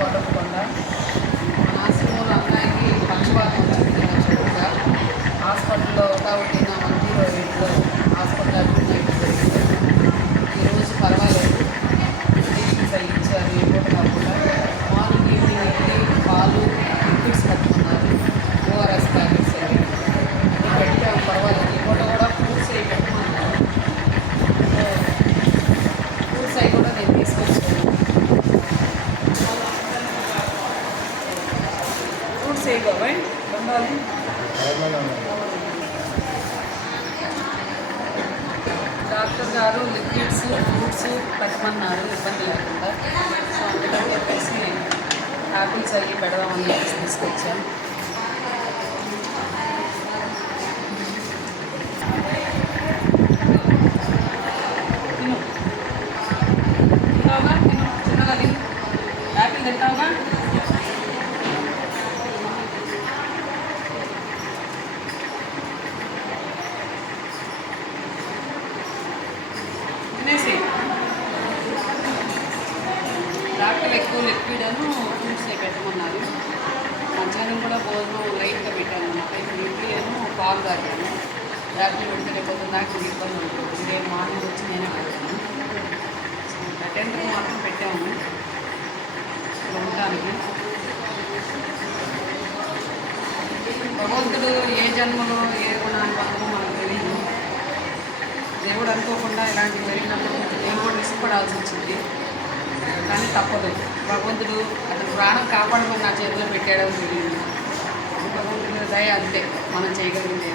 కొట్టకుండా హాస్టల్లో అమ్మాయికి పక్షపాతం వచ్చింది నచ్చినట్టుగా హాస్పిటల్లో కాబట్టి నా వన్ జీరో ఎయిట్లో హాస్పిటల్ అడ్మిట్ పర్వాలేదు. ట్రీట్మెంట్స్ అవి ఇచ్చారు ఏమో కాకుండా మార్నింగ్ ఈవినింగ్ వెళ్ళి పాలు ఓఆర్ఎస్ టాబ్లెట్స్ అవి. పర్వాలేదు. ఇవ్వడం కూడా ఫ్రూట్స్ అవి పెట్టమన్నారు ఫ్రూట్స్ అవి కూడా నేను తీసుకొచ్చి ఉండాలి డాక్టర్ గారు లిక్విడ్స్ ఫ్రూట్స్ పెట్టమన్నారు ఇబ్బంది లేకుండా. సో అందుకని చెప్పేసి యాపిల్స్ అవి పెడదామని తీసుకొచ్చాను ఎక్కువ లిక్విడ్ అను ఫ్రూట్స్ పెట్టమన్నారు మధ్యాహ్నం కూడా భోజనం లైట్గా పెట్టాను. అనమాట ఇప్పుడు ఇడ్లీ ఏమో పాలు తాగాను. రాత్రి పెడితే రేపు నాకు ఇబ్బంది ఉంటుంది రేపు మార్నింగ్ వచ్చి నేనే పెడతాను సో మాత్రం పెట్టాము ఇక్కడ ఉండటానికి. భగవంతుడు ఏ జన్మలో ఏ గుణాన్ని పడమో మనకు తెలియదు దేవుడు అనుకోకుండా ఇలాంటివి జరిగినప్పుడు నేను కూడా ఇష్టపడాల్సి వచ్చింది. కానీ తప్పదు. భగవంతుడు అతను ప్రాణం కాపాడుకుని నా చేతిలో పెట్టాడని తెలియదు. భగవంతుడి దయ అంతే. మనం చేయగలిగింది